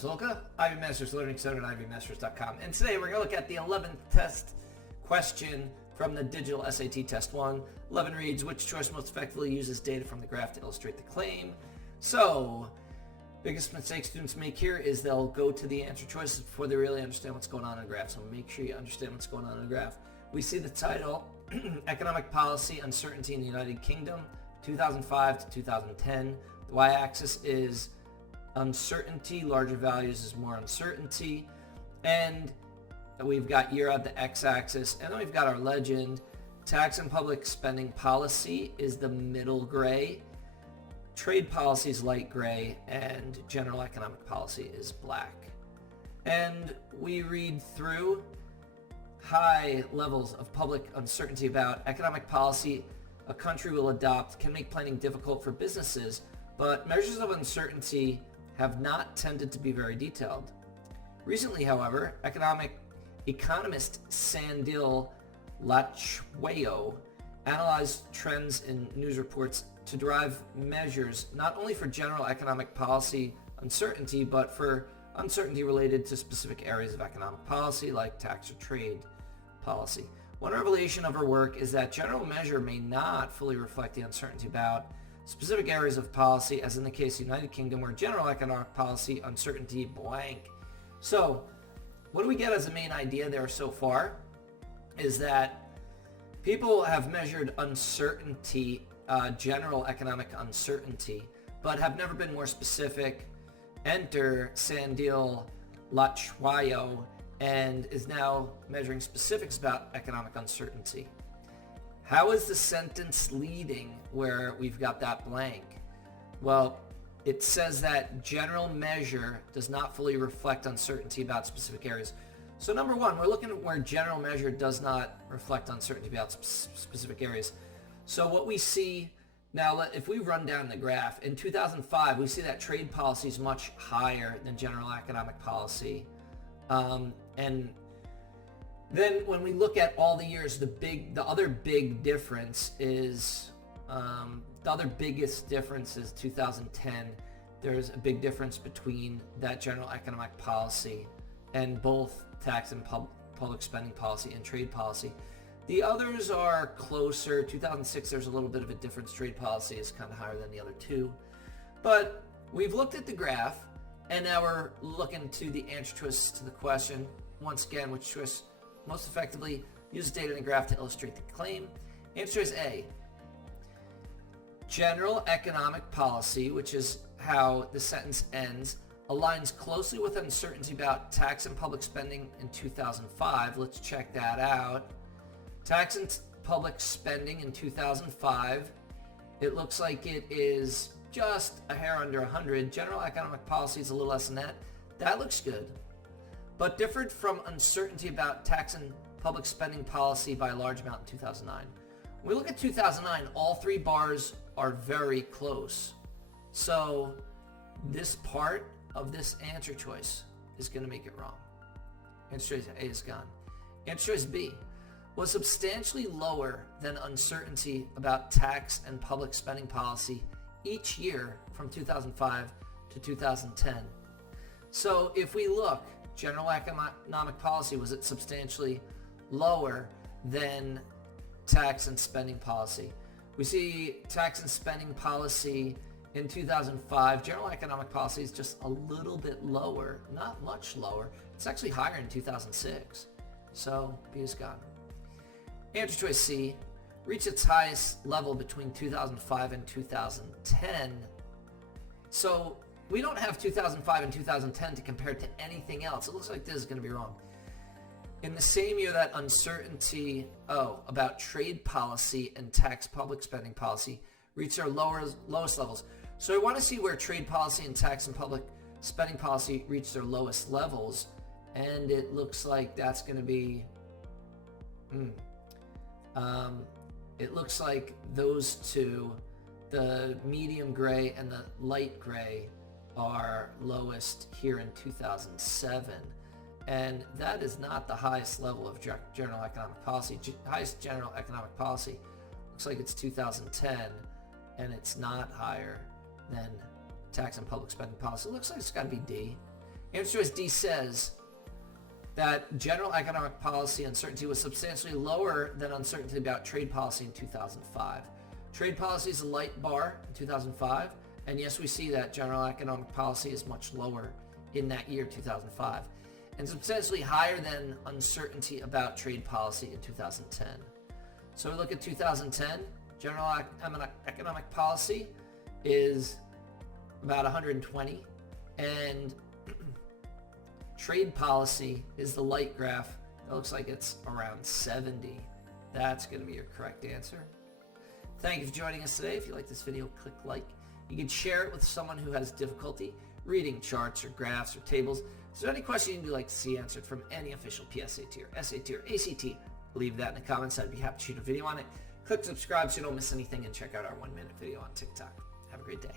Paul Pasolka, Ivy Masters Learning Center at ivymasters.com. And today we're going to look at the 11th test question from the Digital SAT Test 1. 11 reads, which choice most effectively uses data from the graph to illustrate the claim? So, biggest mistake students make here is they'll go to the answer choices before they really understand what's going on in the graph. So make sure you understand what's going on in the graph. We see the title, Economic Policy Uncertainty in the United Kingdom, 2005 to 2010. The y-axis is uncertainty, larger values is more uncertainty, and we've got year on the x-axis, and then we've got our legend. Tax and public spending policy is the middle gray, trade policy is light gray, and general economic policy is black. And we read through high levels of public uncertainty about economic policy a country will adopt can make planning difficult for businesses, but measures of uncertainty have not tended to be very detailed. Recently, however, economist Sandil Lachwayo analyzed trends in news reports to derive measures not only for general economic policy uncertainty, but for uncertainty related to specific areas of economic policy like tax or trade policy. One revelation of her work is that general measure may not fully reflect the uncertainty about specific areas of policy, as in the case of the United Kingdom, where general economic policy uncertainty blank. So, what do we get as a main idea there so far is that people have measured uncertainty, general economic uncertainty, but have never been more specific. Enter Sandil Lachwayo, and is now measuring specifics about economic uncertainty. How is the sentence leading where we've got that blank? Well, it says that general measure does not fully reflect uncertainty about specific areas. So number one, we're looking at where general measure does not reflect uncertainty about specific areas. So what we see now, if we run down the graph, in 2005, we see that trade policy is much higher than general economic policy. And then when we look at all the years, the other big difference is, the other biggest difference is 2010. There's a big difference between that general economic policy and both tax and public spending policy and trade policy. The others are closer. 2006, there's a little bit of a difference. Trade policy is kind of higher than the other two. But we've looked at the graph, and now we're looking to the answer choices to the question. Once again, which choice most effectively uses data in the graph to illustrate the claim? Answer is A. General economic policy, which is how the sentence ends, aligns closely with uncertainty about tax and public spending in 2005. Let's check that out. Tax and public spending in 2005, it looks like it is just a hair under 100. General economic policy is a little less than that. That looks good, but differed from uncertainty about tax and public spending policy by a large amount in 2009. When we look at 2009, all three bars are very close. So this part of this answer choice is going to make it wrong. Answer choice A is gone. Answer choice B was substantially lower than uncertainty about tax and public spending policy each year from 2005 to 2010. So if we look, general economic policy, was it substantially lower than tax and spending policy? We see tax and spending policy in 2005. General economic policy is just a little bit lower, not much lower. It's actually higher in 2006. So B is gone. Answer choice C reached its highest level between 2005 and 2010. So we don't have 2005 and 2010 to compare to anything else. It looks like this is going to be wrong. In the same year that uncertainty about trade policy and tax public spending policy reached their lowest levels. So I want to see where trade policy and tax and public spending policy reached their lowest levels. And it looks like that's going to be... it looks like those two, the medium gray and the light gray, are lowest here in 2007. And that is not the highest level of general economic policy. Highest general economic policy looks like it's 2010, and it's not higher than tax and public spending policy. It looks like it's got to be D. Answer choice D says that general economic policy uncertainty was substantially lower than uncertainty about trade policy in 2005. Trade policy is a light bar in 2005, and yes, we see that general economic policy is much lower in that year, 2005, and substantially higher than uncertainty about trade policy in 2010. So we look at 2010, general economic policy is about 120, and trade policy is the light graph. It looks like it's around 70. That's going to be your correct answer. Thank you for joining us today. If you like this video, click like. You can share it with someone who has difficulty reading charts or graphs or tables. Is there any question you'd like to see answered from any official PSAT or SAT or ACT? Leave that in the comments. I'd be happy to shoot a video on it. Click subscribe so you don't miss anything, and check out our 1-minute video on TikTok. Have a great day.